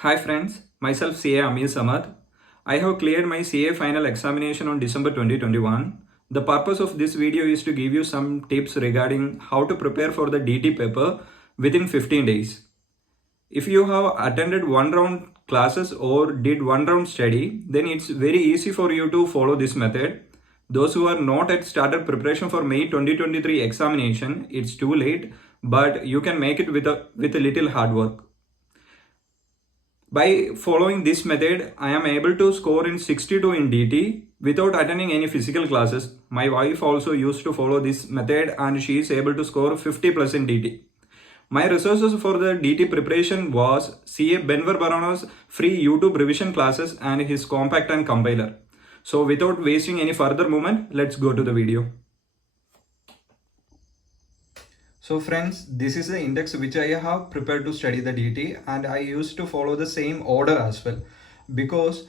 Hi friends, myself CA Amir Samad. I have cleared my CA final examination on December 2021. The purpose of this video is to give you some tips regarding how to prepare for the DT paper within 15 days. If you have attended one round classes or did one round study, then it's very easy for you to follow this method. Those who are not yet started preparation for May 2023 examination, it's too late, but you can make it with a little hard work. By following this method, I am able to score in 62 in DT without attending any physical classes. My wife also used to follow this method and she is able to score 50 plus in DT. My resources for the DT preparation was CA Benver Barano's free YouTube revision classes and his compact and compiler. So without wasting any further moment, let's go to the video. So friends, this is the index which I have prepared to study the DT, and I used to follow the same order as well, because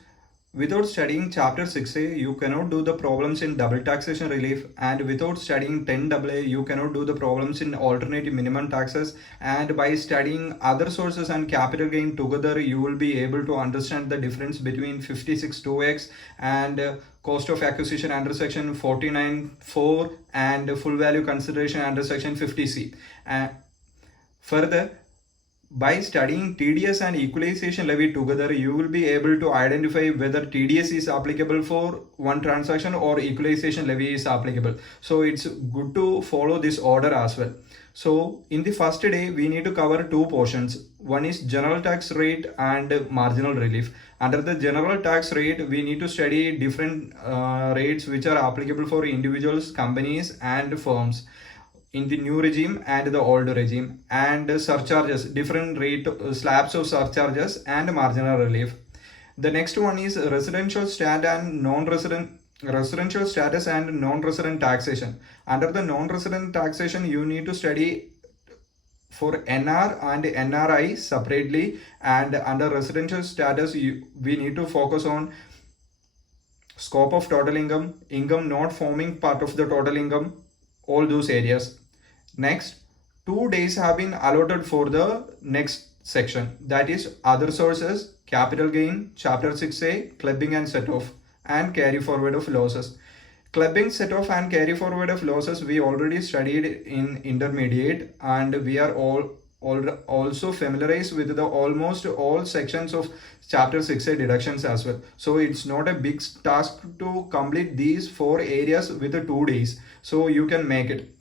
without studying chapter 6A you cannot do the problems in double taxation relief, and without studying 10AA you cannot do the problems in alternative minimum taxes, and by studying other sources and capital gain together you will be able to understand the difference between 56(2)(x) and cost of acquisition under section 49(4) and full value consideration under section 50C. Further, by studying TDS and equalization levy together, you will be able to identify whether TDS is applicable for one transaction or equalization levy is applicable. So it's good to follow this order as well. So in the first day, we need to cover two portions. One is general tax rate and marginal relief. Under the general tax rate, we need to study different rates which are applicable for individuals, companies and firms in the new regime and the old regime, and surcharges, different rate slabs of surcharges and marginal relief. The next one is residential status and non-resident taxation. Under the non-resident taxation, you need to study for NR and NRI separately, and under residential status we need to focus on scope of total income, income not forming part of the total income, all those areas. Next, 2 days have been allotted for the next section, that is other sources, capital gain, chapter 6A, clubbing and set off, and carry forward of losses. Clubbing, set off and carry forward of losses we already studied in intermediate, and we are also familiarized with the almost all sections of chapter 6A deductions as well. So it's not a big task to complete these 4 areas with the 2 days. So you can make it.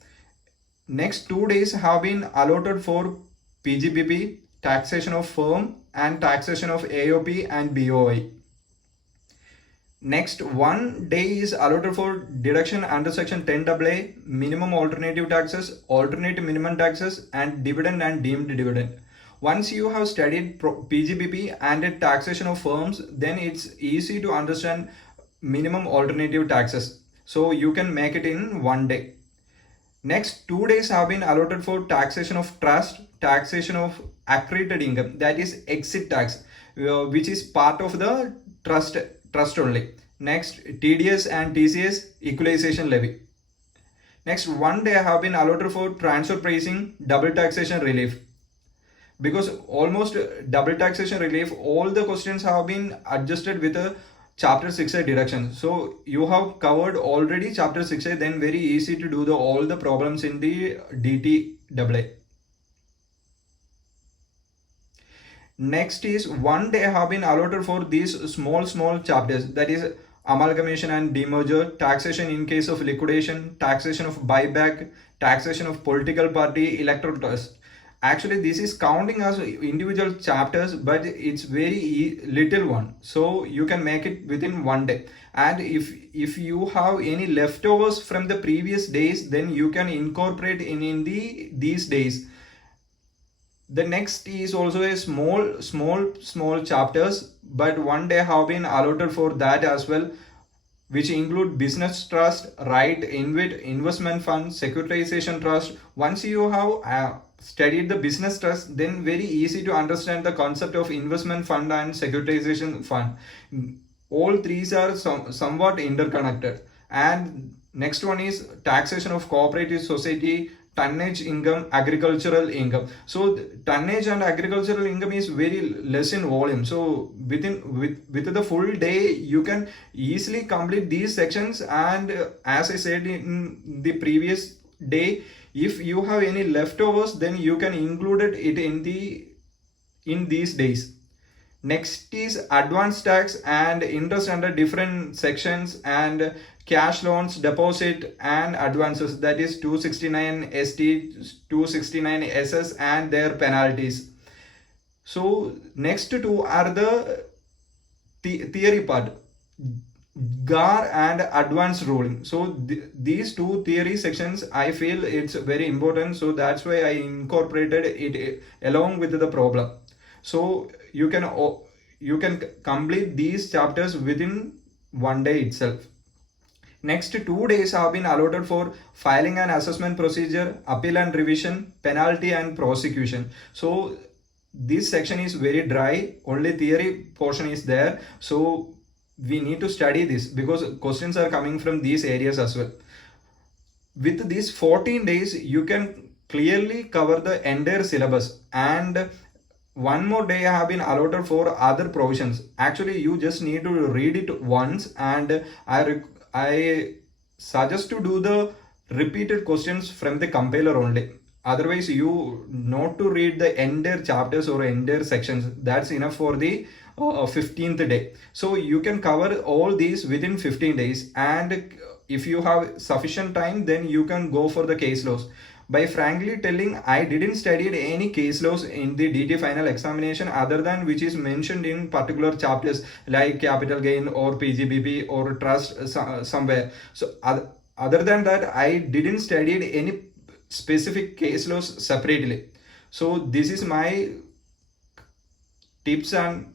Next 2 days have been allotted for PGBP, taxation of firm, and taxation of AOP and BOI. Next 1 day is allotted for deduction under section 10AA, minimum alternative taxes, alternative minimum taxes, and dividend and deemed dividend. Once you have studied PGBP and taxation of firms, then it's easy to understand minimum alternative taxes. So you can make it in 1 day. Next 2 days have been allotted for taxation of trust, taxation of accreted income, that is exit tax, which is part of the trust only. Next, TDS and TCS equalization levy. Next 1 day have been allotted for transfer pricing, double taxation relief. Because almost double taxation relief, all the questions have been adjusted with a chapter 6A deduction. So you have covered already chapter 6A, then very easy to do all the problems in the DT AA. Next is 1 day have been allotted for these small chapters, that is amalgamation and demerger, taxation in case of liquidation, taxation of buyback, taxation of political party, electoral trust. Actually this is counting as individual chapters, but it's very little one, so you can make it within 1 day. And if you have any leftovers from the previous days, then you can incorporate in these days. The next is also a small chapters, but 1 day have been allotted for that as well, which include business trust, right, InvIT, investment fund, securitization trust. Once you have studied the business trust, then very easy to understand the concept of investment fund and securitization fund. All three are somewhat interconnected. And next one is taxation of cooperative society, tonnage income, agricultural income. So tonnage and agricultural income is very less in volume. So with the full day, you can easily complete these sections. And as I said in the previous day, if you have any leftovers, then you can include it in these days. Next is advance tax and interest under different sections, and cash loans, deposit and advances, that is 269 ST, 269 SS and their penalties. So next two are the theory part, GAR and advanced ruling. So these two theory sections, I feel it's very important, so that's why I incorporated it along with the problem. So you can complete these chapters within one day itself. Next 2 days have been allotted for filing and assessment procedure, appeal and revision, penalty and prosecution. So this section is very dry, only theory portion is there. So we need to study this because questions are coming from these areas as well. With these 14 days, you can clearly cover the entire syllabus, and one more day have been allotted for other provisions. Actually, you just need to read it once, and I suggest to do the repeated questions from the compiler only. Otherwise, you not to read the entire chapters or entire sections. That's enough for the 15th day. So you can cover all these within 15 days, and if you have sufficient time, then you can go for the case laws. By frankly telling, I didn't study any case laws in the DT final examination other than which is mentioned in particular chapters like capital gain or PGBP or trust somewhere. So other than that, I didn't study any specific case laws separately. So this is my tips. And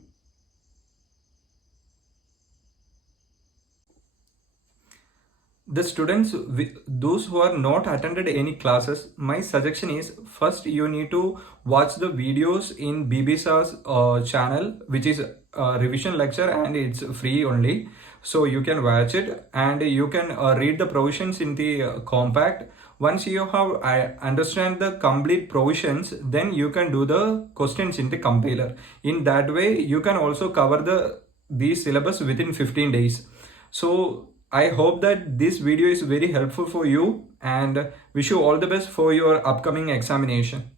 the students, those who are not attended any classes, my suggestion is first you need to watch the videos in BBSA's channel, which is a revision lecture, and it's free only. So you can watch it, and you can read the provisions in the compact. Once you have understand the complete provisions, then you can do the questions in the compiler. In that way, you can also cover these syllabus within 15 days. So I hope that this video is very helpful for you, and wish you all the best for your upcoming examination.